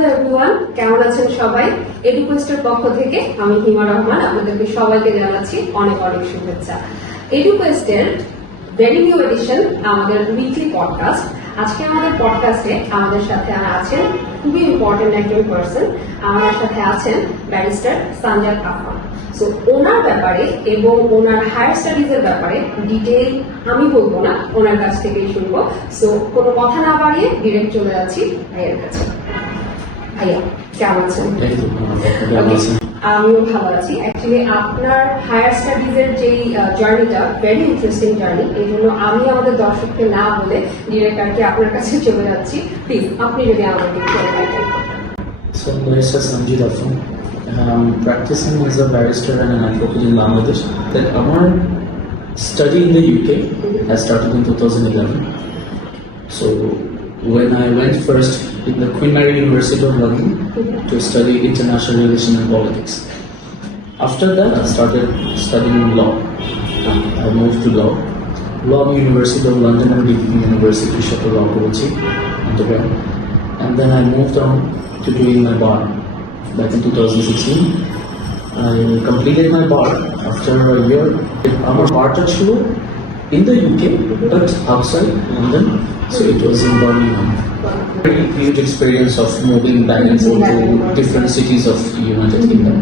Hello everyone, কেমন আছেন সবাই? এডুকোয়েস্টের পক্ষ থেকে আমি হিমা রহমান আপনাদেরকে সবাইকে জানাচ্ছি অনেক অনেক শুভেচ্ছা। এডুকোয়েস্টের ভেরি নিউ এডিশন আমাদের উইকলি পডকাস্ট। আজকে আমাদের পডকাস্টে আমাদের সাথে আছেন খুবই ইম্পর্টেন্ট একজন পার্সন। আমাদের সাথে আছেন ব্যারিস্টার সানজাদ আফান। সো ওনার ব্যাপারে এবং ওনার হায়ার স্টাডিজ এর ব্যাপারে ডিটেইল আমি বলবো না, ওনার কাছ থেকেই শুনবো। সো কোনো কথা না বাড়িয়ে ডিরেক্ট চলে যাচ্ছি ভাইয়ের কাছে। ভাইয়া কেমন আছেন? আমিও ভালো আছি। অ্যাকচুয়ালি আপনার হায়ার স্টাডিজ এর যে জার্নিটা ভেরি ইন্টারেস্টিং জার্নি, এই জন্য আমি আমাদের দর্শককে না বলে ডিরেক্ট আর কি আপনার কাছে চলে যাচ্ছি। প্লিজ আপনি যদি আমাকে So, Barrister Sanjit Afan. Practicing as a barrister and an advocate in Bangladesh. That our study in the UK has started in 2011. So, when I went first in the Queen Mary University of London to study international relations and politics. After that, I started studying law. I moved to law University of London and DPP University, Shuttle Law College, undergrad. And then I moved on to doing my bar back in 2016. I completed my bar after a year. Our bar ছিল in the UK, but outside London, so it was in Birmingham. Very huge experience of moving back and forth to different cities of the United Kingdom.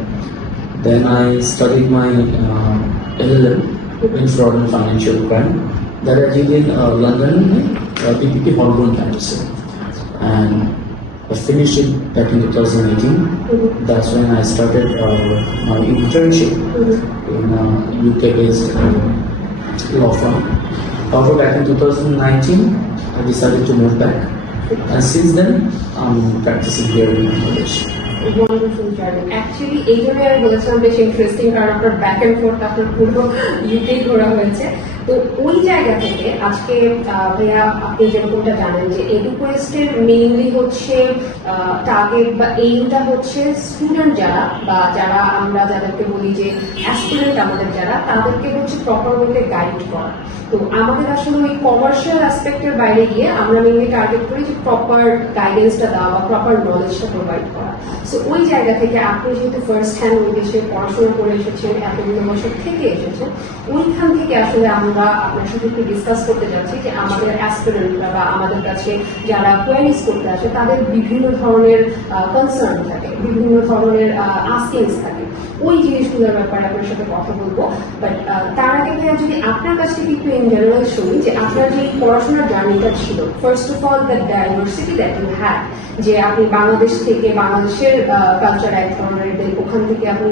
Then I studied my LLM in fraud and financial crime that I did in London, PPP Holborn campus. And I finished it back in 2018. That's when I started my internship in a UK-based law firm. However, back in 2019, I decided to move back. And since then, I'm practicing here in Bangladesh. Wonderful journey. Actually এই জন্য আমি বলেছিলাম বেশ ইন্টারেস্টিং, কারণ আপনার back and fourth আপনার পুরো ইউকে ঘোরা হয়েছে। তো ওই জায়গা থেকে আজকে ভাইয়া আপনি যেরকমটা জানেন যে এডুকোয়েস্টের মেইনলি হচ্ছে টার্গেট বা এইমটা হচ্ছে স্টুডেন্ট যারা বা যারা আমরা যাদেরকে বলি যে অ্যাসপিরেন্ট আমাদের যারা, তাদেরকে হচ্ছে প্রপার ওয়েতে গাইড করা। তো আমাদের আসলে ওই কমার্শিয়াল অ্যাসপেক্টের বাইরে গিয়ে আমরা মেইনলি টার্গেট করি যে প্রপার গাইডেন্সটা দেওয়া বা প্রপার নলেজটা প্রোভাইড করা। সো ওই জায়গা থেকে আপনি যেহেতু ফার্স্ট হ্যান্ড ওই দেশে পড়াশোনা করে এসেছেন, এতগুলো বছর থেকে এসেছেন, ওইখান থেকে আসলে আমরা আপনার সাথে একটু ডিসকাস করতে যাচ্ছি যে আমাদের অ্যাসপিরেন্টরা বা আমাদের কাছে যারা কোয়ারিজ করতে আসে তাদের বিভিন্ন ধরনের কনসার্ন থাকে, বিভিন্ন ধরনের আস্কিংস থাকে। ওই জিনিসগুলোর ব্যাপারে আপনার সাথে কথা বলবো। বাট তার আগে ভাইয়া যদি আপনার কাছ থেকে একটু ইন জেনারেল শুনি যে আপনার যে পড়াশোনার জার্নিটা ছিল, first of all the diversity that you had, যে আপনি বাংলাদেশ থেকে বাংলাদেশের কালচার এক ধরনের, ওখান থেকে আপনি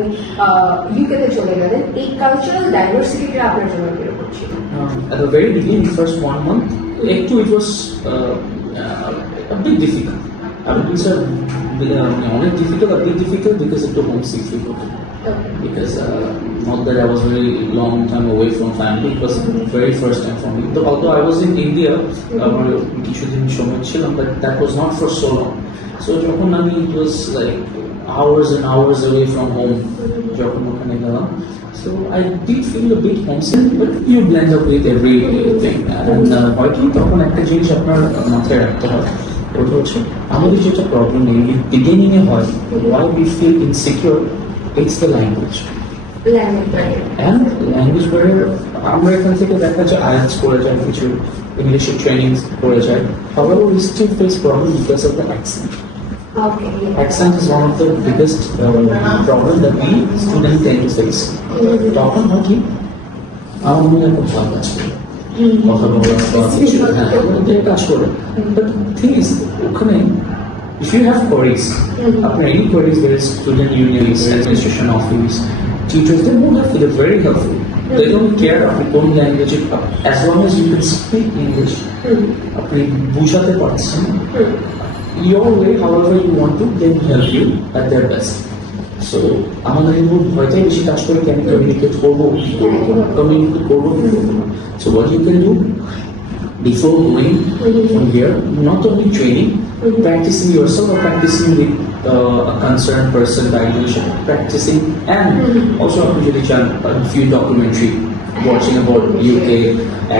ইউকেতে চলে গেলেন, এই কালচারাল ডাইভার্সিটিটা আপনার জন্য কিরকম ছিল? At the very beginning, first 1 month, it was a bit difficult. I would say only difficult because of the homesick feel. Because not that I was very long time away from family, it was very first time for me. Although I was in India, but that was not for so long. So it was like hours and hours away from home. So I did feel a bit homesick, but you blend up with everything. And হয়তো তখন একটা জিনিস আপনার মাথায় রাখতে হয়, ওটা হচ্ছে আমাদের যেটা প্রবলেম নেই বিগিনিং এ হয়, why we feel insecure, it's the language. And language barrier, আমরা এখান থেকে দেখা যায় IELTS করে যায়, কিছু ইংলিশে ট্রেনিং করে যায়, however we still face problem because of the accent. Okay. Accent is one of the biggest problem that we students tend to face. তখন হয় কি আমার মনে হয় খুব ভালো কাজ করে কথা বলা বা কিছু কাজ করে, বাট থিং ইজ ওখানে if you have queries, আপনার any queries, there is student unions, administration office, teachers, they won't have to, they're very helpful. They don't care আপনি কোন language, as long as you can speak English, আপনি বুঝাতে পারছেন your way, however you want to, they will help you at their best. So আমাদের হয়তো বেশি কাজ করে কি আমি কমিউনিকেট করবো, so what you can do before going from here, not only training, practicing yourself or practicing with a concerned person by English, practicing, and also আপনি যদি চান a few documentary watching about UK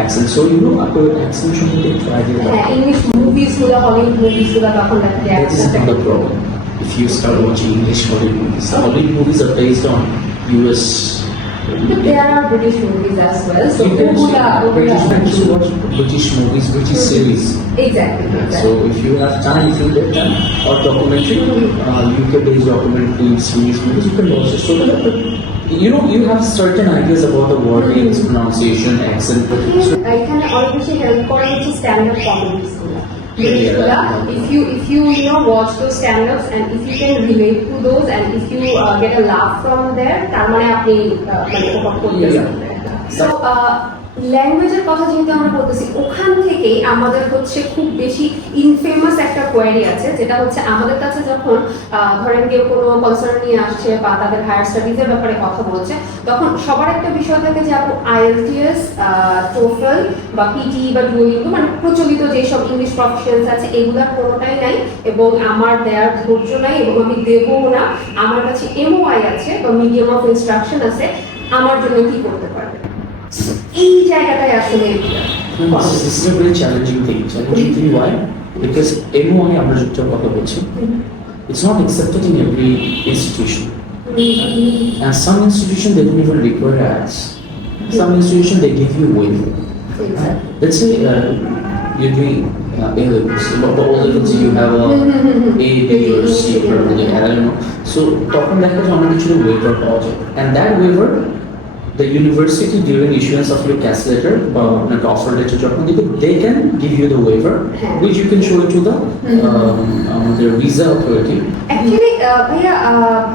accent, so you know আপনার accent সম্পর্কে একটু idea. English movies গুলো, Hollywood movies গুলো তখন দেখা যায়। That is not a problem. if you start watching English Hollywood movies. Hollywood movies are based on US. But there are British movies as well. So You can British watch British movies, British series. Exactly. So if you have time, if you get time, or documentary, UK-based documentary series movies, you can watch it. So that you have certain ideas about the wordings, pronunciation, accent. So এখানে অনেক বেশি হেল্প করে হচ্ছে stand up কমেডিস গুলো if you watch those stand-ups and if you can relate to those and if you get a laugh from there তার মানে আপনি মানে উপভোগ করতেছেন সো ল্যাঙ্গুয়েজের কথা যেহেতু আমরা বলতেছি ওখান থেকেই আমাদের হচ্ছে খুব বেশি ইনফেমাস একটা কোয়ারি আছে যেটা হচ্ছে আমাদের কাছে যখন ধরেন কেউ কোনো কনসার্ন নিয়ে আসছে বা তাদের হায়ার স্টাডিজের ব্যাপারে কথা বলছে তখন সবার একটা বিষয় থাকে যে আপু আইএলটিএস টোফেল বা পিটি বা ডুওলিঙ্গো মানে প্রচলিত যেসব ইংলিশ প্রফেশনস আছে এগুলোর কোনোটাই নাই এবং আমার দেওয়ার ধৈর্য নাই এবং আমি দেবও না আমার কাছে এমওআই আছে বা মিডিয়াম অফ ইনস্ট্রাকশন আছে আমার জন্য কি করতে পারবে এই জায়গাটাই আসলে this is a very challenging thing. Challenging thing why? Because MOI আমরা যেটা কথা বলছি, it's not accepted in every institution. And some institution they don't even require ads. Some institution they give you waiver. Let's say you're doing A levels, but all levels you have A, B or C or something, I don't know. So তখন দেখা যায় অনেক কিছু waiver পাওয়া যায়. And that waiver the university during issuance of your CAS letter or an offer letter they can give you the waiver which you can show it to the visa authority. Actually ভাইয়া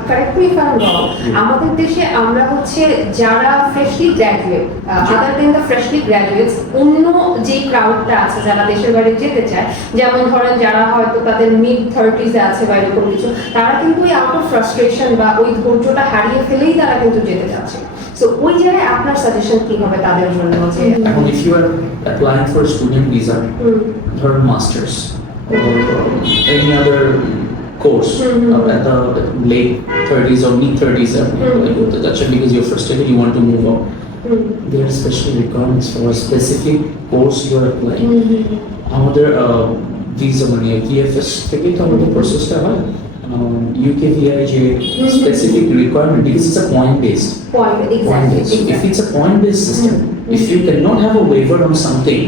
correct me if I'm wrong আমাদের দেশে আমরা হচ্ছে যারা freshly graduate other than the freshly graduates অন্য যে ক্রাউডটা আছে যারা দেশের বাইরে যেতে চায় যেমন ধরেন যারা হয়তো তাদের মিড 30s এ আছে বা এরকম কিছু তারা কিন্তু ওই আউট অফ ফ্রাস্ট্রেশন বা ওই ধৈর্যটা হারিয়ে ফেলেই তারা কিন্তু যেতে যাচ্ছে So, ওই জায়গায় আপনার সাজেশন কি হবে তাদের জন্য যে এখন if you are applying for a student visa or masters or any other course at the late 30s or mid 30s because you're frustrated you want to move on there are special requirements for a specific course you are applying আমাদের visa মানে TFS থেকে তো আমাদের প্রসেসটা হয় UK VIJ specific requirement because it's a point based. Exactly. If it's a point based system, if you cannot have a waiver on something,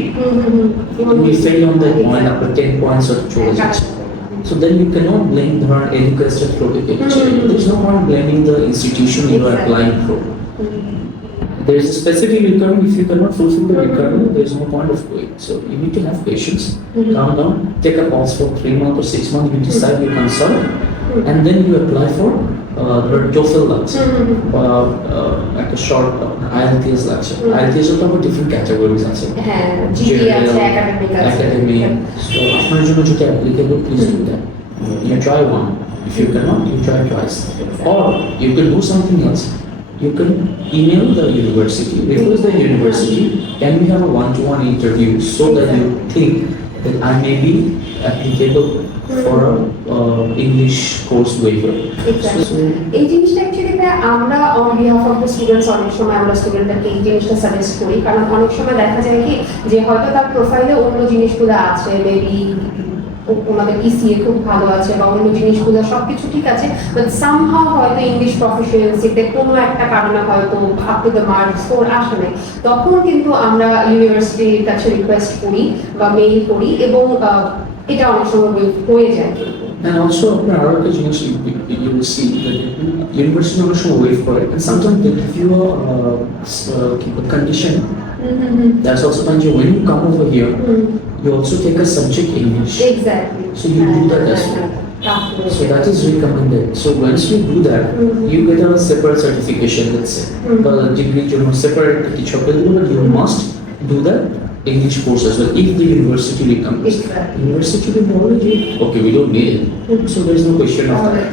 you will fail on that point after 10 points or 12. So then you cannot blame the educated for it. There's no point blaming the institution you are applying for. There is a specific requirement. If you cannot fulfill the requirement, there is no point of going. So you need to have patience, calm down, take a pause for 3 months or 6 months. You decide, you consult, and then you apply for the TOEFL lecture, like a short IELTS lecture. IELTS are about different categories. Academic. So আপনার জন্য যেটা applicable, please do that. You try one. If you cannot, you try twice. Or you can do something else. You can email the university, request the university, can we have a one-to-one interview so that you think that I may be applicable for a English course waiver. এই জিনিসটা অ্যাকচুয়ালি আমরা on behalf of the students অনেক সময় আমরা স্টুডেন্টদেরকে এই জিনিসটা সাজেস্ট করি কারণ অনেক সময় দেখা যায় কি যে হয়তো তার প্রোফাইলে অন্য জিনিসগুলো আছে মেবি ওনাদের ইসিএ খুব ভালো আছে বা অন্য জিনিসগুলো সবকিছু ঠিক আছে বাট সামহাউ হয়তো ইংলিশ প্রফিসিয়েন্সিতে কোনো একটা কারণে হয়তো up to the mark score আসে নাই তখন কিন্তু আমরা ইউনিভার্সিটির কাছে রিকোয়েস্ট করি বা মেইল করি এবং এটা অনেক সময় হয়ে যায় And also, আপনার আরো একটা জিনিস you will see that university অনেক সময় waive করে and sometimes they give you a condition. That's also when you come over here, you also take a subject English. Exactly. So you do that as well. So that is recommended. So once you do that, you get a separate certification, let's say. But degree, separate teacher, but you must do that English course as well if the university recommends. Exactly. University will already, okay, we don't need it. So there is no question of that.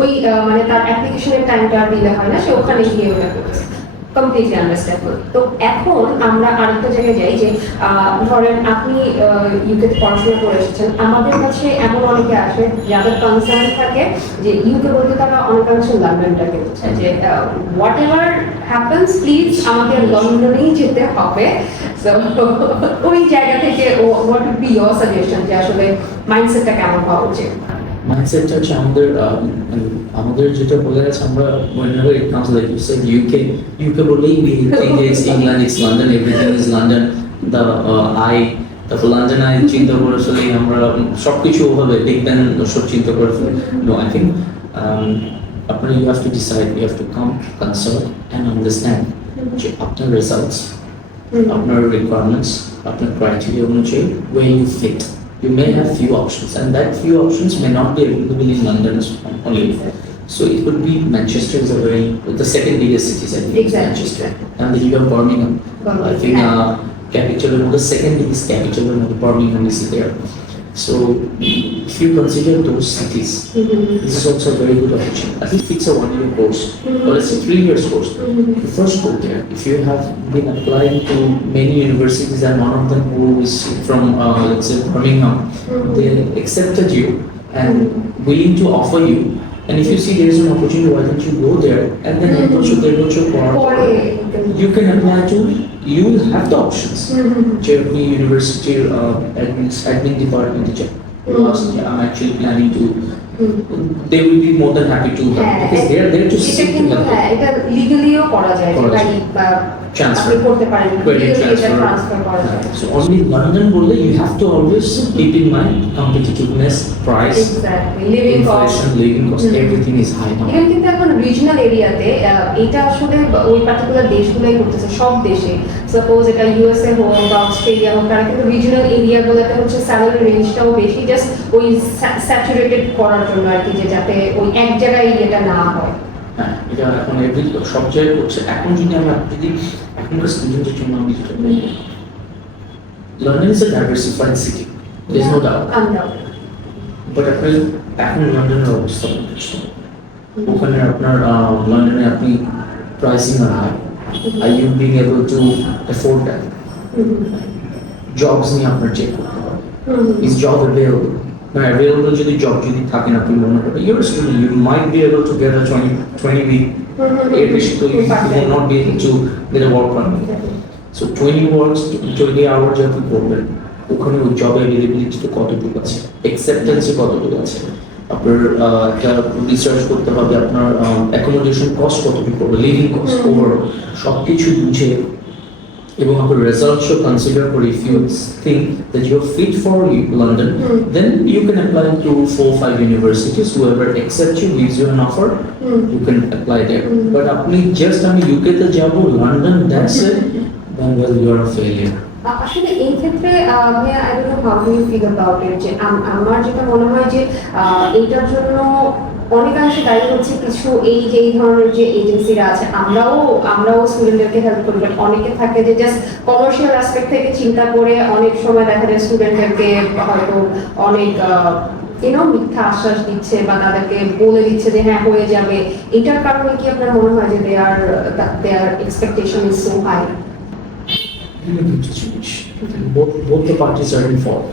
ওই মানে তার অ্যাপ্লিকেশনের টাইমটা দিলে হয় না সে ওখানে গিয়ে ওটা করছে কমপ্লিটলি আন্ডারস্ট্যান্ডেবল তো এখন আমরা আরেকটা জায়গায় যাই যে ধরেন আপনি ইউকেতে পড়াশোনা করে এসেছেন আমাদের কাছে এমন অনেকে আসে যাদের কনসার্ন থাকে যে ইউকে বলতে তারা অনেকাংশে লন্ডনটাকে বোঝায় যে হোয়াট এভার হ্যাপেন্স প্লিজ আমাকে লন্ডনেই যেতে হবে ওই জায়গা থেকে what would be your suggestion যে আসলে মাইন্ডসেটটা কেমন হওয়া উচিত মাইন্ডসেটটা হচ্ছে আমাদের যেটা বলে আছে আমরা whenever it comes like you said UK বললেই we think it's England, it's London, everything is London, the I তারপর লন্ডন আই চিন্তা করে আসলে আমরা সবকিছু ওভাবে বিগ ব্যাং সব চিন্তা করে ফেলি। নো আই থিঙ্ক আপনার you have to decide, you have to come consult and understand যে আপনার রেজাল্টস, আপনার রিকোয়ারমেন্টস, আপনার ক্রাইটেরিয়া অনুযায়ী where you fit. You may have few options, and that few options may not be available in London only. So it could be Manchester is the second biggest city, I think, Exactly. Manchester, and then you have Birmingham. I think capital, the second biggest capital in Birmingham is there. So if you consider those cities, this is also a very good opportunity. I think it's a 1-year course, or let's say 3 years course. You first go there. If you have been applying to many universities and one of them who is from, let's say Birmingham, they accepted you and willing to offer you. And if you see there is an opportunity, why don't you go there? And then also there is you can apply to. You will have the options. Germany University admin department. I'm actually planning to. They will be more than happy to help because they are there to sit together. এটা লিগ্যালিও করা যায়, Transfer. আপনি করতে পারেন, Credit legally এটা transfer. Transfer করা যায়। So only London বললে you have to always keep in mind competitiveness, price, Exactly. Living cost, inflation, living cost, everything is high now. even কিন্তু এখন রিজনাল এরিয়াতে এটা আসলে ওই পার্টিকুলার দেশগুলোই করতেছে, সব দেশে, সাপোজ এটা ইউএসএ হোক বা অস্ট্রেলিয়া হোক, তারা কিন্তু রিজনাল এরিয়াগুলোতে হচ্ছে স্যালারি রেঞ্জটাও বেশি, জাস্ট ওই স্যাচুরেটেড করার জন্য আর কি, যে যাতে ওই এক জায়গায় এটা না হয়। হ্যাঁ, এটা এখন সব জায়গায় করছে। এখন যদি এখনকার স্টুডেন্টের জন্য আমি যেটা বলবো, London is a diversified city, there is no doubt, but আপনি এখন লন্ডনের অবস্থা বুঝতে, ওখানে আপনার লন্ডনে আপনি pricing are high, are you being able to afford that. Jobs নিয়ে আপনার চেক করতে হবে, ইজ জব অ্যাভেলেবল। Available যদি জব যদি থাকে না, আপনি মনে করবেন you're a student, you might be able to get a 20 week, এর বেশি তো you will not be able to get a work permit. So 20 hours যে আপনি করবেন, ওখানে ওই জব অ্যাভেলেবিলিটি তো কতটুকু আছে, অ্যাকসেপ্টেন্সে কতটুকু আছে, আপনার একটা রিসার্চ করতে হবে, আপনার অ্যাকোমোডেশন কস্ট কতটুকু পড়বে, লিভিং কস্ট ওভার সব কিছু বুঝে এবং আপনার রেজাল্টসও কনসিডার করে, if you think that you're fit for London, then you can apply to 4-5 universities. Whoever accepts you, gives you an offer, you can apply there. But আপনি just আমি UK তে যাব, London, that's it, then well you are a failure. আসলে এই ক্ষেত্রে ভাইয়া, I don't know how do you feel about it, যে আমার যেটা মনে হয় যে এইটার জন্য অনেকাংশে দায়ী হচ্ছে কিছু এই ধরনের যে এজেন্সিরা আছে, আমরাও স্টুডেন্টদেরকে হেল্প করি, বাট অনেকে থাকে যে জাস্ট কমার্শিয়াল অ্যাসপেক্ট থেকে চিন্তা করে অনেক সময় দেখা যায় স্টুডেন্টদেরকে হয়তো অনেক মিথ্যা আশ্বাস দিচ্ছে বা তাদেরকে বলে দিচ্ছে যে হ্যাঁ হয়ে যাবে। এটার কারণে কি আপনার মনে হয় যে their expectation is so high? Both the parties are involved.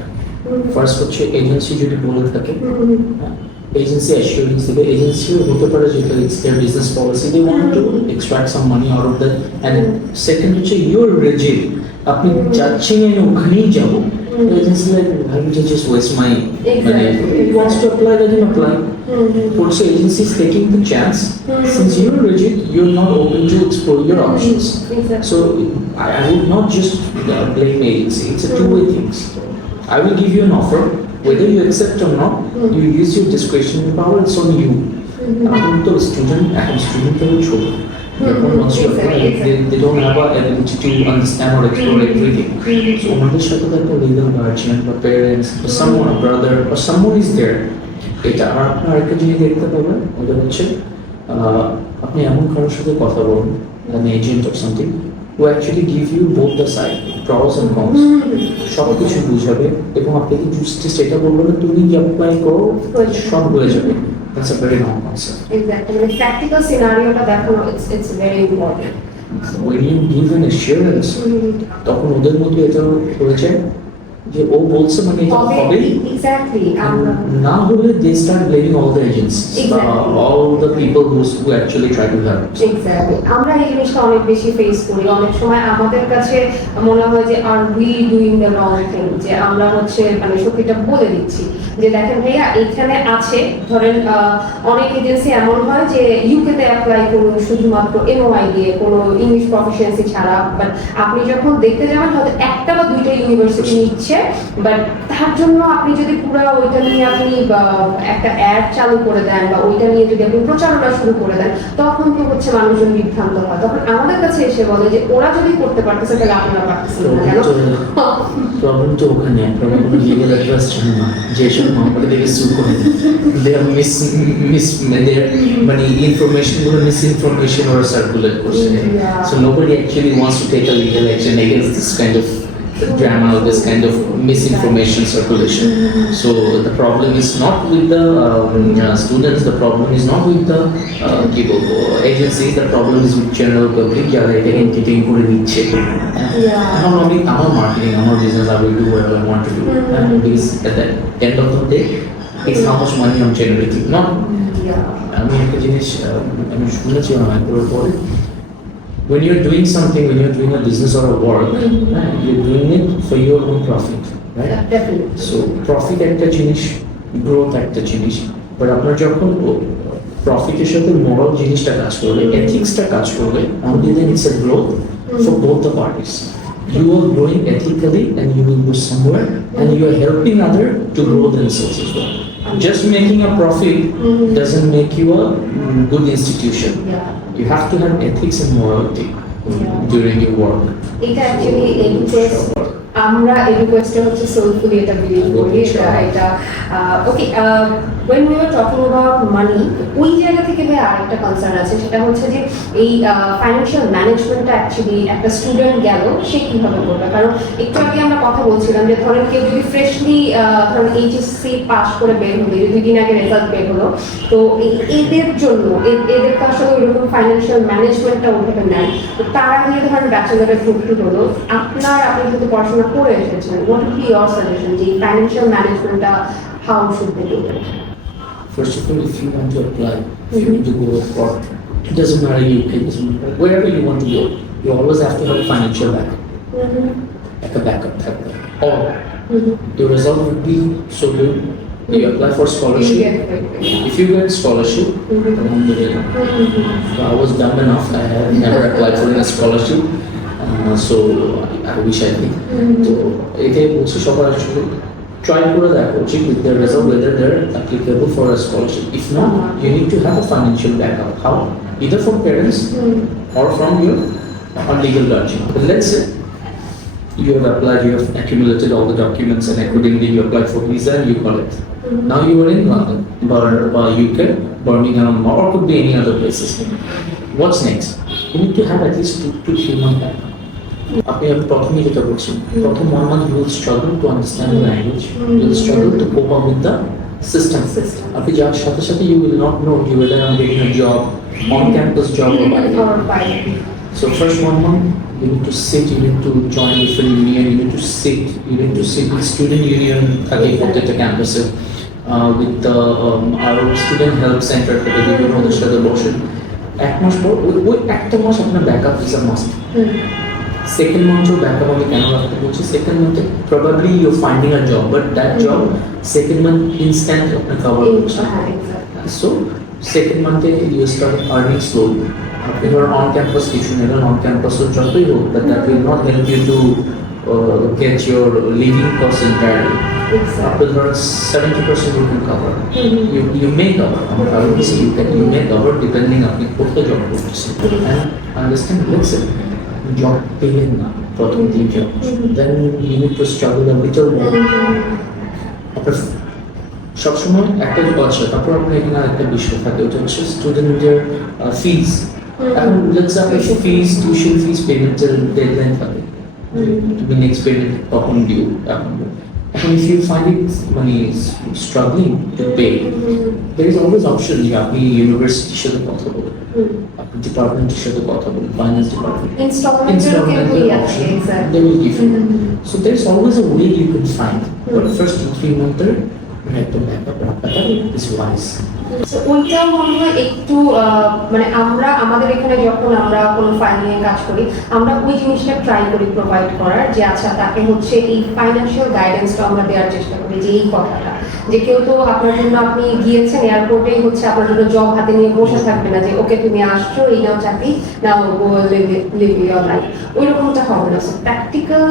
First হচ্ছে এজেন্সি যদি বলে থাকে, agency assurance দেবে, agency হতে পারে যেটা it's their business policy, they want to extract some money out of that, and second হচ্ছে you're rigid, আপনি যাচ্ছেন আমি ওখানেই যাব, agency like why would you just waste my money, if he wants to apply let him apply. Also agency is taking the chance, since you're rigid, you're not open to explore your options. So I would not just blame agency, it's a two-way things. I will give you an offer, whether you accept or not, you use your discretionary power, it's on you. এখন তো স্টুডেন্ট হলো ছোট, they don't have a ability to understand or explore everything. So ওনাদের সাথে তো একটা legal guardian বা parents or someone, a brother or someone is there. এটা আর আপনার আরেকটা জিনিস দেখতে পাবেন, ওটা হচ্ছে আপনি এমন কারোর সাথে কথা বলুন, an agent or something, who actually give you both the side, pros and cons, সব কিছু বুঝাবে এবং আপনাকে জাস্ট এটা বলবো না তুমি কি অ্যাপ্লাই করো সব হয়ে যাবে, that's a very wrong concept. Exactly, মানে practical scenario টা দেখানো, it's very important. When you give an assurance, তখন ওদের মধ্যে এটা হয়ে যায় যে ও বলছে মানে এটা হবেই, এক্স্যাক্টলি না হলে they start blaming all the agents, Exactly. all the people who actually try to help. Exactly আমরা এই জিনিসটা অনেক বেশি ফেস করি। অনেক সময় আমাদের কাছে মনে হয় যে are we doing the wrong thing, যে আমরা হচ্ছে মানে সত্যিটা বলে দিচ্ছি যে দেখেন ভাইয়া এখানে আছে, ধরেন অনেক এজেন্সি এমন হয় যে ইউকে তে অ্যাপ্লাই করুন শুধুমাত্র এমওআই দিয়ে, কোনো ইংলিশ প্রফিসিয়েন্সি ছাড়া, বাট আপনি যখন দেখতে যাবেন হয়তো একটা বা দুইটা ইউনিভার্সিটি নিচ্ছে, বাট তার জন্য আপনি যদি পুরো ওইটা নিয়ে আপনি একটা অ্যাড চালু করে দেন বা ওইটা নিয়ে যদি আপনি প্রচারণা শুরু করে দেন, তখন তো হচ্ছে মানুষজন বিভ্রান্ত হয়। তখন আমাদের কাছে এসে বলে যে ওরা যদি করতে পারতেছে তাহলে আপনারা পারতেছেন না কেন? প্রবলেম তো ওখানে, আপনারা কোনো লিগ্যাল অ্যাডভাইস চান না, যেসব মামলা থেকে সু করে দেয় মানে ইনফরমেশন গুলো মিসইনফরমেশন ওরা সার্কুলেট করছে, so nobody actually wants to take a legal action against this kind of drama or this kind of misinformation circulation. So the problem is not with the students, the problem is not with the people, agencies, the problem is with general public যারা এটা entertain করে দিচ্ছে। এখন আমি আমার marketing, আমার business, I will do whatever I want to do, because at the end of the day it's how much money I'm generating, not আমি একটা জিনিস আমি শুনেছিলাম একবার পরে, when you're doing something, when you're doing a business or a work, you're doing it for your own profit, right? Definitely. So profit একটা জিনিস, growth একটা জিনিস, but আপনার যখন প্রফিটের সাথে moral জিনিসটা কাজ করবে, ethicsটা কাজ করবে, only then it's a growth for both the parties. You are growing ethically and you will go somewhere, and you are helping other to grow themselves as well. Just making a profit doesn't make you a good institution. You have to have ethics and morality during your work. এটা অ্যাকচুয়ালি আমরা এই রিকোয়েস্টটা হচ্ছে সোলফুলি এটা বিলিভ করি। এটা ওকে, when we were talking about money, ওই জায়গা থেকে ভাই আরেকটা কনসার্ন আছে, সেটা হচ্ছে যে এই ফাইন্যান্সিয়াল ম্যানেজমেন্টটা অ্যাকচুয়ালি একটা স্টুডেন্ট গেল সে কিভাবে করবে। কারণ একটু আগে আমরা কথা বলছিলাম যে ধরেন কেউ যদি ফ্রেশলি ধরেন এইচএসসি পাস করে বের হলো, 2 দিন আগে রেজাল্ট বের হলো, তো এদের জন্য এদের তো আসলে ওইরকম ফাইন্যান্সিয়াল ম্যানেজমেন্টটা ওইভাবে নেয়, তো তারা গিয়ে ধরেন ব্যাচেলারে ভর্তি হলো, আপনি যদি পড়াশোনা করে এসেছেন, what would be your suggestion যে ফাইন্যান্সিয়াল ম্যানেজমেন্টটা how should they do it? First of all, if you want to apply, if you want to go abroad, it doesn't matter UK, it doesn't matter wherever you want to go, you always have to have a financial backup, like a backup type, or your result would be so good. You apply for scholarship. If you get scholarship, alhamdulillah. So I was dumb enough, I have never applied for a scholarship, so I wish I did. So এটাই বলছি সবার আসলে try করে দেখা উচিত with their result whether they're applicable for a scholarship. If not, you need to have a financial backup. How? Either from parents or from your legal guardian. But let's say you have applied, you have accumulated all the documents, and accordingly you applied for visa and you got it. Now you are in London, UK, Birmingham, or could be any other places. What's next? You need to have at least 2 to 3 months backup. আপনি প্রথমে যেটা বলছেন, প্রথম 1 month you will struggle to understand the language, you will struggle to cope up with the system. আপনি যার সাথে সাথে you will not know whether I'm getting a job, on campus job or বাইরে. So first 1 month you need to sit, you need to join different union, you need to sit with student union থাকে প্রত্যেকটা ক্যাম্পাসে, with the our student help center থেকে বিভিন্ন ওদের সাথে বসে 1 মাস পর ওই একটা মাস আপনার backup is a must. Second month your backup on the camera after which is second month probably you're finding a job, but that job second month instant cover. So second month you start earning slowly. If you're on campus teaching, on campus job, but that will not help you to get your living costs entirely. After 70% you can cover. You may cover. I will say you may cover depending on the job. And understand, let's say job পেলেন না প্রথম 3 job, then you need to struggle a little more. আপনার সবসময় একটা আছে, তারপর আপনার এখানে একটা বিষয় থাকে, ওটা হচ্ছে স্টুডেন্টদের ফিজ। এখন লেটস সে আপনার ফিজ, টিউশন ফিজ পেমেন্টের ডেডলাইন থাকে, তুমি নেক্সট পেমেন্ট কখন ডিউ, এখন এখন if you find it মানে struggling to pay, there is always option যে আপনি ইউনিভার্সিটির সাথে কথা বলেন, আপনি ডিপার্টমেন্টের সাথে কথা বলেন, ফাইন্যান্স ডিপার্টমেন্ট, ইনস্টলমেন্টের option, exactly they will give you. So there is always a way you can find, but first 2-3 months একদম ব্যাকআপ রাখাটা is wise. So, ওইটা মনে হয় একটু মানে আমরা আমাদের এখানে যখন আমরা কোনো ফাইল নিয়ে কাজ করি আমরা ওই জিনিসটা ট্রাই করি প্রোভাইড করার যে আচ্ছা তাকে হচ্ছে এই ফাইন্যান্সিয়াল গাইডেন্সটা আমরা দেওয়ার চেষ্টা করি যে এই কথাটা যে কেউ তো আপনার জন্য আপনি গিয়েছেন এয়ারপোর্টেই হচ্ছে আপনার জন্য জব হাতে নিয়ে বসে থাকবে না যে ওকে তুমি আসছো এই নাও চাকরি নাও লিভ ইওর লাইফ ওই রকমটা হবে না। সো প্র্যাকটিক্যাল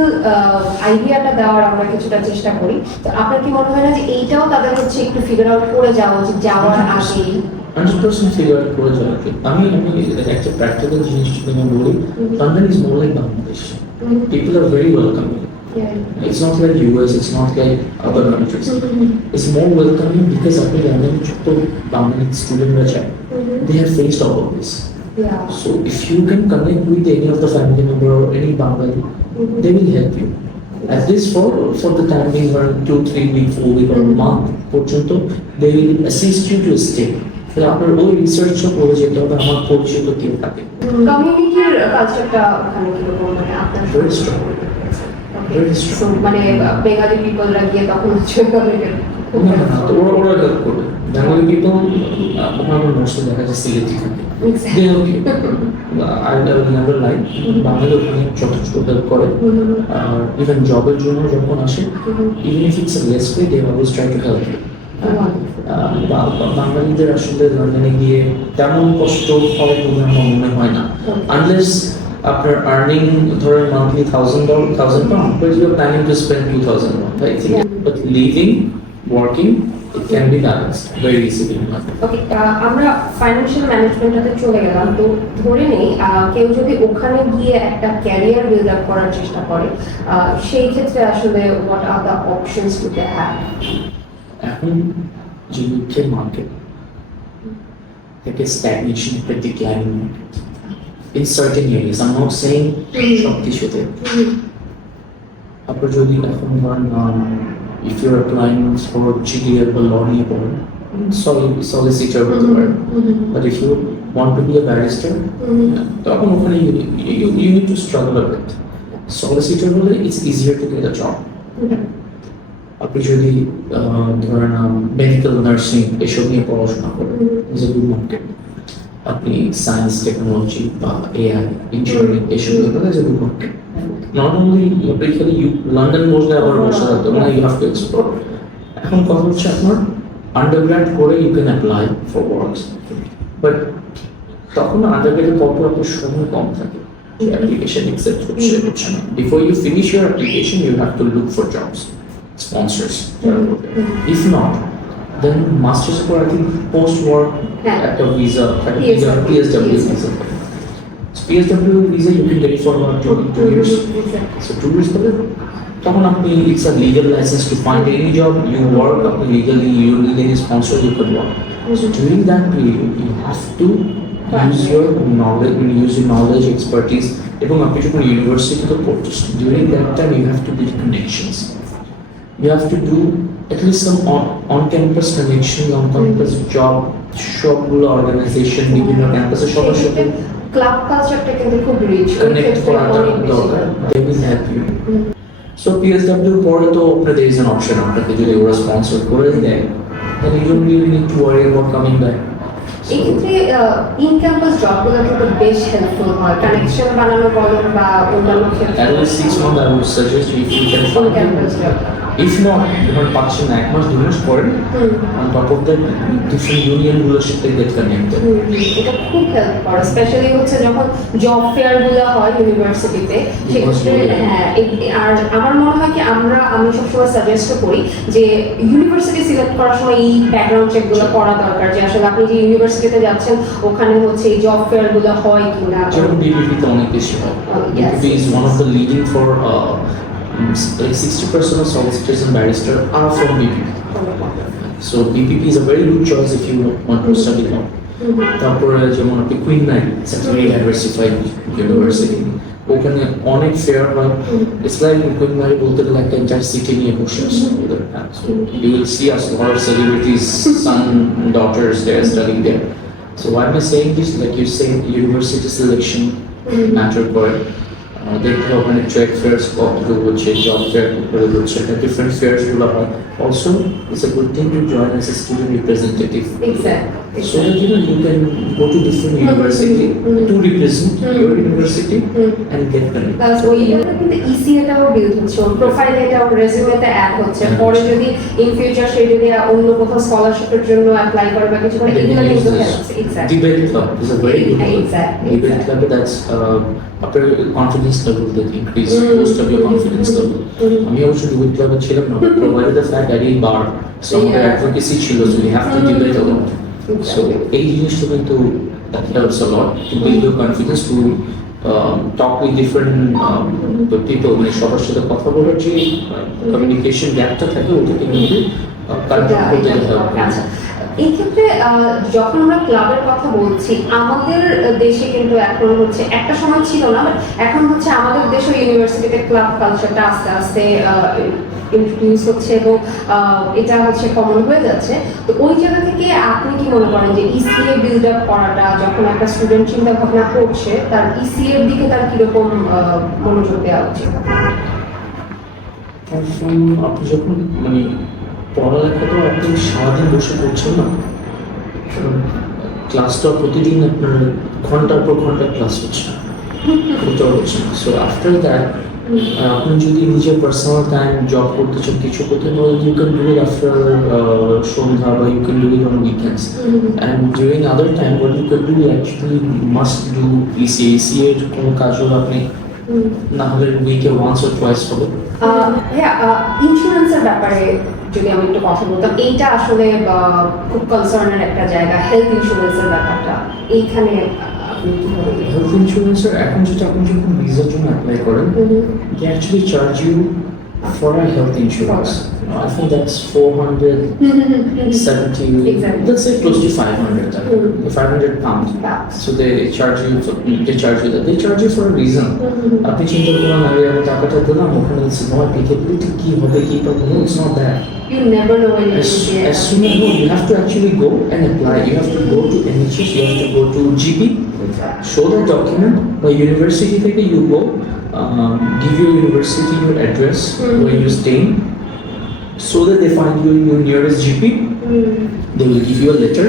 আইডিয়াটা দেওয়ার আমরা কিছুটা চেষ্টা করি। তো আপনার কি মনে হয় না যে এইটাও তাদের হচ্ছে একটু ফিগার আউট করে যাওয়া উচিত যাওয়ার আগেই? 100% figure out করে যাওয়া উচিত। আমি একটা প্র্যাকটিক্যাল জিনিস যদি আমি বলি, London is more like Bangladesh. People are very welcoming. Yeah. It's not like US, it's not like other countries. It's more welcoming because আপনি লন্ডনে যত বাঙালি স্টুডেন্টরা যায়, they have faced all of this. Yeah. So if you can connect with any of the family member or any Bengali, they will help you. At least for the time being, or 2-3 weeks, 4 weeks, or a month, পর্যন্ত they will assist you to stay. তাহলে আপনার ওই রিসার্চও করে যেতে হবে আমার পরিচিত কেউ থাকে। কমিউনিটির কালচারটা ওখানে কিরকম মানে আপনার Very strong. Very strong. মানে বেঙ্গলি পিপলরা গিয়ে তখন হচ্ছে না, তো ওরা হেল্প করবে। বেঙ্গলি পিপল আমার মোস্টলি দেখা যায় সিলেটি থাকে। They help you. I will never lie. বাঙালি ওখানে যথেষ্ট হেল্প করে। আর ইভেন জবের জন্য যখন আসে, even if it's a less pay, they always try to help you. বাঙালিদের আসলে লন্ডনে গিয়ে তেমন কষ্ট হয় বলে আমার মনে হয় না, আনলেস আপনার আর্নিং ধরেন মান্থলি £1,000 but you're planning to spend 2,000 I think. But living, working, it can be balanced very easily. ওকে, আমরা ফাইন্যান্সিয়াল ম্যানেজমেন্টটাতে চলে গেলাম। তো ধরে নেই কেউ যদি ওখানে গিয়ে একটা ক্যারিয়ার বিল্ড আপ করার চেষ্টা করে, সেই ক্ষেত্রে আসলে what are the options to they have? এখন যে UK মার্কেট থেকে স্ট্যাগনেশন একটা declining market in certain areas. I'm not saying সব কিছুতে। আপনার যদি এখন ধরেন if you're applying for GDL বা law নিয়ে পড়েন, solicitor হতে পারেন, but if you want to be a barrister, তখন ওখানে you need to struggle a bit. Solicitor হলে it's easier to get a job. আপনি যদি ধরেন মেডিকেল নার্সিং এসব নিয়ে পড়াশোনা করেন, is a good market. আপনি সায়েন্স টেকনোলজি বা এআই ইঞ্জিনিয়ারিং এসব নিয়ে পড়লে is a good market. Not only basically you London বসলে আবার বসে থাকতে হবে না, you have to explore. এখন কথা হচ্ছে আপনার আন্ডারগ্র্যাড করে you can apply for works, but তখন আন্ডারগ্র্যাডের পর আপনার সময় কম থাকে, অ্যাপ্লিকেশন accept হচ্ছে না। Before you finish your application you have to look for jobs, sponsors. If not, then master's for I think post-work at a visa, PSW visa. So PSW visa you can get it for about 2 years. So 2 years পরে তখন আপনি it's a legal license to find any job you work, আপনি legally you need any sponsor you can work. So during that period you have to use your knowledge, expertise, এবং আপনি যখন ইউনিভার্সিটিতে পড়তেছেন during that time you have to build connections. You have to do at least some on-campus connections, on-campus job, সবগুলো অর্গানাইজেশন বিভিন্ন ক্যাম্পাসে সবার সাথে ক্লাব কালচারটা কিন্তু খুব রিচ, কানেক্ট করাটা দরকার, they will help you. So PSW পরে তো আপনার there is an option, আপনাকে যদি ওরা স্পন্সর করে দেয় then you don't really need to worry about coming back. এই ক্ষেত্রে ইন ক্যাম্পাস জবগুলো কিন্তু বেশ হেল্পফুল হয়, কানেকশন বানানো বলেন বা অন্যান্য ক্ষেত্রে। At least 6 months I would suggest if you can find campus job. If not, যখন পাচ্ছেন না 1 মাস 2 মাস পরে on top of that different ইউনিয়নগুলোর সাথে get connected. এটা খুব হেল্প করে, স্পেশালি হচ্ছে যখন জব ফেয়ার গুলো হয় ইউনিভার্সিটিতে সেক্ষেত্রে। হ্যাঁ, আর আমার মনে হয় কি আমি সবসময় সাজেস্ট করি যে ইউনিভার্সিটি সিলেক্ট করার সময় এই ব্যাকগ্রাউন্ড চেক গুলো করা দরকার, যে আসলে আপনি যে ইউনিভার্সিটিতে যাচ্ছেন ওখানে হচ্ছে এই জব ফেয়ার গুলো হয় কিনা। যেমন বিপিপি তে অনেক বেশি হয়। BPP is one of the leading for like 60% of solicitors and barristers are from BPP. So BPP is a very good choice if you want to study law. তারপরে যেমন আপনি কুইন নাই, it's a very diversified university. ওখানে অনেক ফেয়ার হয়। It's like কোনভাবে বলতে গেলে একটা এন্টায়ার সিটি নিয়ে বসে আছে ওদের। You will see as lot of celebrities son daughters they are studying there. So why am I saying this? Like you say, university selection matter করে। দেখতে হবে ওখানে ট্রেড ফেয়ার্স কতটুকু হচ্ছে, জব ফেয়ার করে হচ্ছে, ডিফারেন্ট ফেয়ার্স গুলো হয়। Also, it's a good thing to join as a student representative. Exactly. So that you can go to different university to represent your university and get connected. Plus ওই কিন্তু ইসিএটাও বিল্ড হচ্ছে, ওর প্রোফাইলে এটা ওর রেজিউমেতে অ্যাড হচ্ছে। পরে যদি ইন ফিউচার সে যদি অন্য কোথাও স্কলারশিপের জন্য অ্যাপ্লাই করে বা কিছু করে, এগুলো কিন্তু helps. Exactly. Debate club is a very good one. Exactly. Debate club, that's upper confidence level that increase most of your confidence level. আমি অবশ্য debate club এ ছিলাম না, provided the fact that এই bar some advocacy ছিল, so we have to debate a lot. So এই জিনিসটা কিন্তু that helps a lot to build your confidence to talk with different people, মানে সবার সাথে কথা বলার যে কমিউনিকেশন গ্যাপটা থাকে ওটাকে কিন্তু কন্ট্রোল করতে help করে। এই ক্ষেত্রে যখন আমরা ক্লাবের কথা বলছি, আমাদের দেশে কিন্তু এখন হচ্ছে, একটা সময় ছিল না, এখন হচ্ছে আমাদের দেশে ইউনিভার্সিটিতে ক্লাব কালচারটা আস্তে আস্তে ইন্ট্রোডিউস হচ্ছে এবং এটা হচ্ছে কমন হয়ে যাচ্ছে। তো ওই জায়গা থেকে আপনি কি মনে করেন যে ইসিএ বিল্ড আপ করাটা, যখন একটা স্টুডেন্ট চিন্তা ভাবনা করছে, তার ইসিএ এর দিকে তার কিরকম মনোযোগ দেওয়া উচিত? আপনি যখন মানে পড়ালেখা তো আপনি সারাদিন বসে করছেন না, ক্লাসটা প্রতিদিন আপনার ঘন্টার পর ঘন্টা ক্লাস হচ্ছে, ওটা হচ্ছে। সো আফটার দ্যাট আপনি যদি নিজের পার্সোনাল টাইম জব করতে চান, কিছু করতে পারেন, you can do it after সন্ধ্যা, বা you can do it on weekends. And during other time what you can do actually must do ECA এর কোনো কাজও আপনি না হলে উইকে ওয়ান্স অর টুয়াইস হবে। হ্যাঁ, ইন্স্যুরেন্সের ব্যাপারে যদি আমি একটু কথা বলতাম, এইটা আসলে খুব কনসার্নের একটা জায়গা, হেলথ ইন্স্যুরেন্সের ব্যাপারটা এইখানে আপনি কিভাবে? হেলথ ইন্স্যুরেন্সের এখন যেটা আপনি যখন ভিসার জন্য অ্যাপ্লাই করেন, they actually charge you for a health insurance. I think that's 470, Exactly. let's say close to 500, 500 pounds. So they charge you that. They charge you for a reason. আপনি চিন্তা করুন, আমি টাকাটা দিলাম, ওখানে it's not applicability কি হবে কি পাবো, no, it's not that. You never know when As soon as you have to actually go and apply, you have to go to NHS, you have to go to GP, show the document. By university থেকে you go, give your university your address where you staying, so that they find you your nearest GP. They will give you a letter,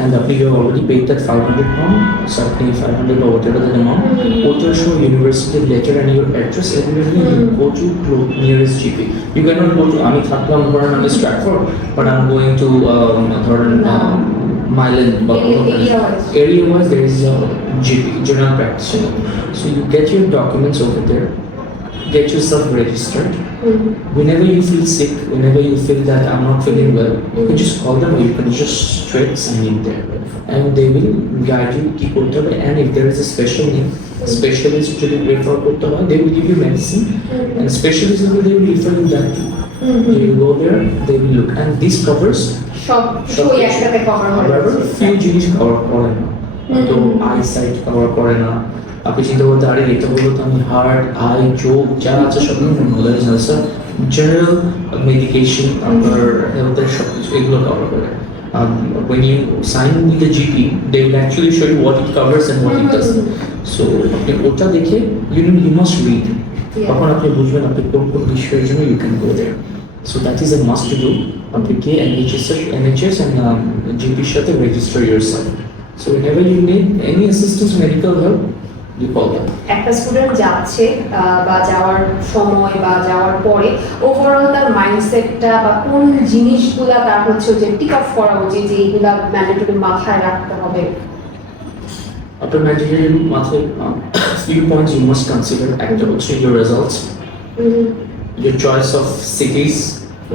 and after you have already paid that 500 pound, something 500 or whatever the amount, photo show university letter and your address, everything, you go to nearest GP. You cannot go to Ami Thaklam or Stratford, but I'm going to Milan, area wise there is a GP, general practitioner. So you get your documents over there, get yourself registered. Whenever you feel sick, whenever you feel that I'm not feeling well, you can just call them, or you can just straight sign in there, and they will guide you, keep on top. And if there is a special need, specialist to refer to, they will give you medicine, and specialist they will refer you that to. You go there, they will look, and this covers few জিনিস কভার করে না, তো eyesight cover করে না। আপনি চিন্তা করতে আরে এটা বলবো তো আমি হার্ট, আই, চোখ যা আছে সব নলেজ আছে, জেনারেল মেডিকেশন, আপনার হেলথের সব কিছু এগুলো কভার করে। When you sign with the GP, they will actually show you what it covers and what it doesn't. So আপনি ওটা দেখে you must read. তখন আপনি বুঝবেন আপনি কোন কোন বিষয়ের জন্য you can go there. So that is a must to do. আপনি কে NHS and GP সাথে register yourself. So whenever you need any assistance, medical help, you call them. একটা স্টুডেন্ট যাচ্ছে বা যাওয়ার সময় বা যাওয়ার পরে ওভারঅল তার মাইন্ডসেটটা বা কোন জিনিসগুলা তার হচ্ছে যে টিক অফ করা উচিত, যে এইগুলা ম্যান্ডেটরি মাথায় রাখতে হবে? আপনার ম্যান্ডেটরি মাথায় few points you must consider. একটা হচ্ছে your results, your choice of cities,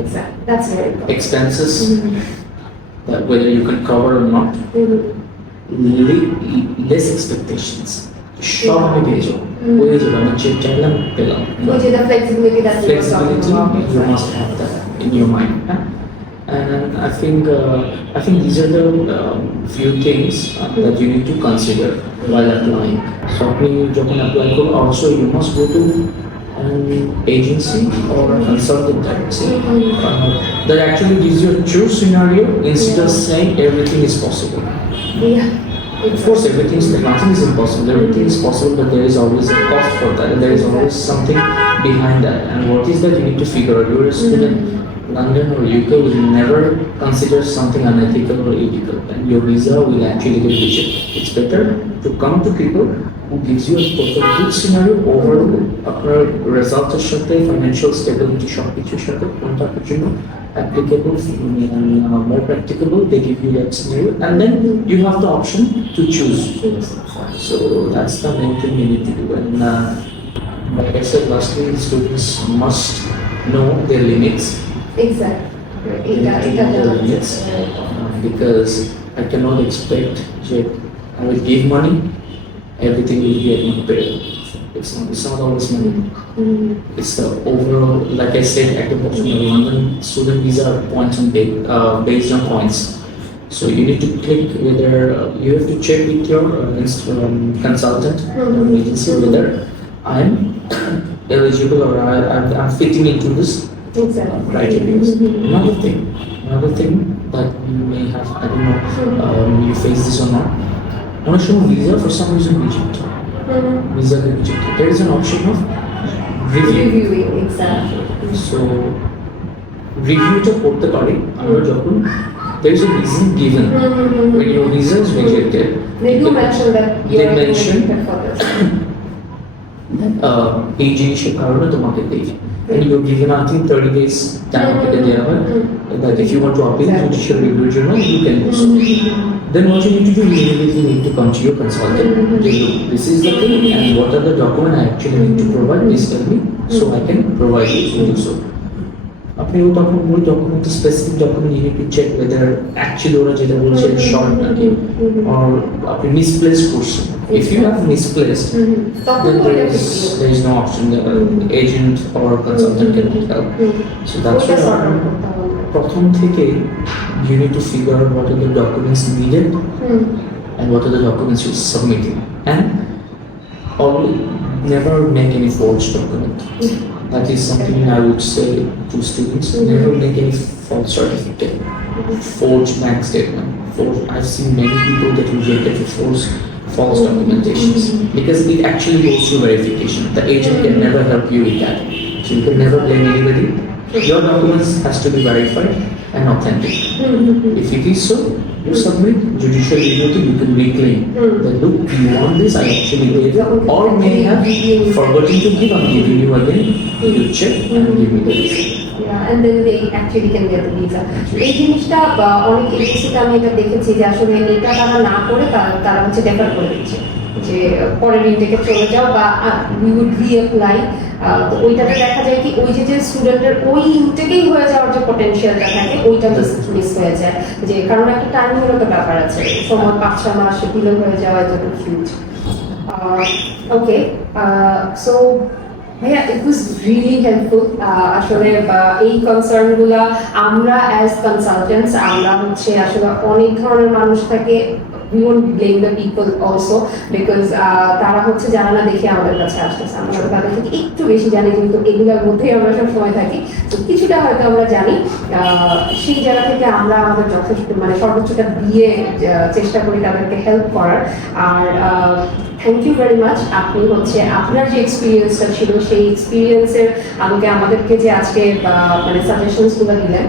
Exactly. That's very important. expenses, that whether you can cover or not, less expectations. সব আমি পেয়ে যাবো, হয়ে যাবে, আমি যে চাইলাম পেলাম। Which is the flexibility that Flexibility, you must have that in your mind. And I think these are the few things that you need to consider while applying. So আপনি যখন apply করুন, also you must go to an agency or a consultant agency that actually gives you a true scenario instead of saying everything is possible. Yeah. Of course, nothing is impossible. Everything is possible, but there is always a cost for that, and there is always something behind that. And what is that you need to figure out? You're a student. London or UK will never consider something unethical or illegal, and your visa will actually get rejected. It's better to come to people who gives you a total good scenario overall. আপনার রেজাল্টের সাথে financial stability সবকিছুর সাথে কোনটা আপনার জন্য applicable and more practicable. They give you that scenario, and then you have the option to choose. So that's the main thing you need to do. And like I said, lastly, students must know their limits. Exactly. Limits, because I cannot expect that I will give money, everything will be at my payroll. It's not always money. It's the overall, like I said, at the bottom of London student visa points on based on points. So you need to click whether you have to check with your consultant agency whether I'm eligible or I'm fitting into this criteria. Another thing that you may have, I don't know, you face this or not. On a visa for some reason rejected. Visa rejected. There is an option of Reviewing, exactly. So review to করতে পারি আমরা যখন there is a reason given when your visa is rejected. They do mention that you They are mention rejected for this. এই জিনিসের কারণে তোমাকে দেই, and you're given I think 30 days time থেকে দেওয়া হয় that if you want to appeal judicial review জন্য you can do so. Then what you need to do, you immediately need to come to your consultant. This is the thing, and what are the documents I actually need to provide? Please tell me, so I can provide you to do so. আপনি ওই document specific document you need to check whether actually ওরা যেটা বলছে short নাকি or আপনি misplace করছেন। If you have misplaced then there is no option, the agent or consultant can help. So that's why প্রথম থেকে you need to figure out what are the documents needed and what are the documents you're submitting, and always never make any forged document. That is something I would say to students: never make any false certificate, forged bank statement. I've seen many people that rejected for false documentations because it actually goes through verification. The agent can never help you with that, so you can never blame anybody. Your documents has to be verified and authentic. If it is so, you submit judicial review, you can reclaim that look, you want this, I actually gave, or may have forgotten to give, I'm giving you again, you check and give me the visa. Yeah, and then they actually can get the visa. এই জিনিসটা অনেক এজেন্সিতে আমি এটা দেখেছি যে আসলে এটা তারা না করে তারা হচ্ছে ডেফার করে দিচ্ছে যে পরের ইনটেকে চলে যাও বা উই উড রিঅ্যাপ্লাই। তো ওইটাতে দেখা যায় কি ওই যে স্টুডেন্টের ওই ইনটেকেই হয়ে যাওয়ার যে পটেনশিয়ালটা থাকে ওইটা মিস হয়ে যায়, যে কারণ একটা টাইমেরও তো ব্যাপার আছে, সময় 5-6 মাস ডিলে হয়ে যাওয়া এটা তো হিউজ। ওকে, সো ভাইয়া ইট ওয়াজ রিয়েলি হেল্পফুল। আসলে এই কনসার্নগুলো আমরা অ্যাজ কনসালটেন্টস আমরা হচ্ছে আসলে অনেক ধরনের মানুষ থাকে, we won't blame the people also because তারা হচ্ছে জানা না দেখে আমাদের কাছে আসতেছে, আমরা তাদের থেকে একটু বেশি জানি কিন্তু এগুলোর মধ্যেই আমরা সব সময় থাকি, তো কিছুটা হয়তো আমরা জানি। সেই জায়গা থেকে আমরা আমাদের যথেষ্ট মানে সর্বোচ্চটা দিয়ে চেষ্টা করি তাদেরকে হেল্প করার। আর থ্যাংক ইউ ভেরি মাচ, আপনি হচ্ছে আপনার যে এক্সপিরিয়েন্সটা ছিল সেই এক্সপিরিয়েন্সের আমাদেরকে যে আজকে মানে সাজেশনসগুলো দিলেন,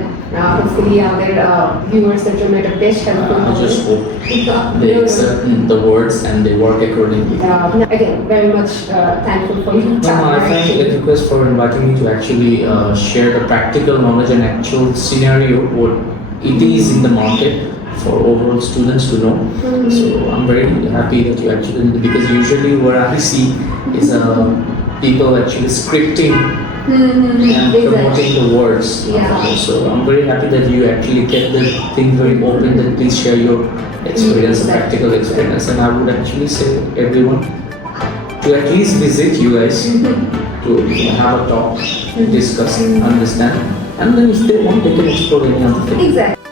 হোপফুলি আমাদের ভিউয়ার্সদের জন্য এটা বেশ হেল্পফুল হবে। They accept the words and they work accordingly. Again, very much thankful for you. I thank the request for inviting me to actually share the practical knowledge and actual scenario what it is in the market for overall students to know. So I'm very happy that you actually, because usually what I see is people actually scripting and promoting the words. So I'm very happy that you actually kept the thing very open, that please share your experience, practical experience, and I would actually say everyone to at least visit you guys to have a talk, discuss, understand. and then if they want, they can explore any other thing. Exactly.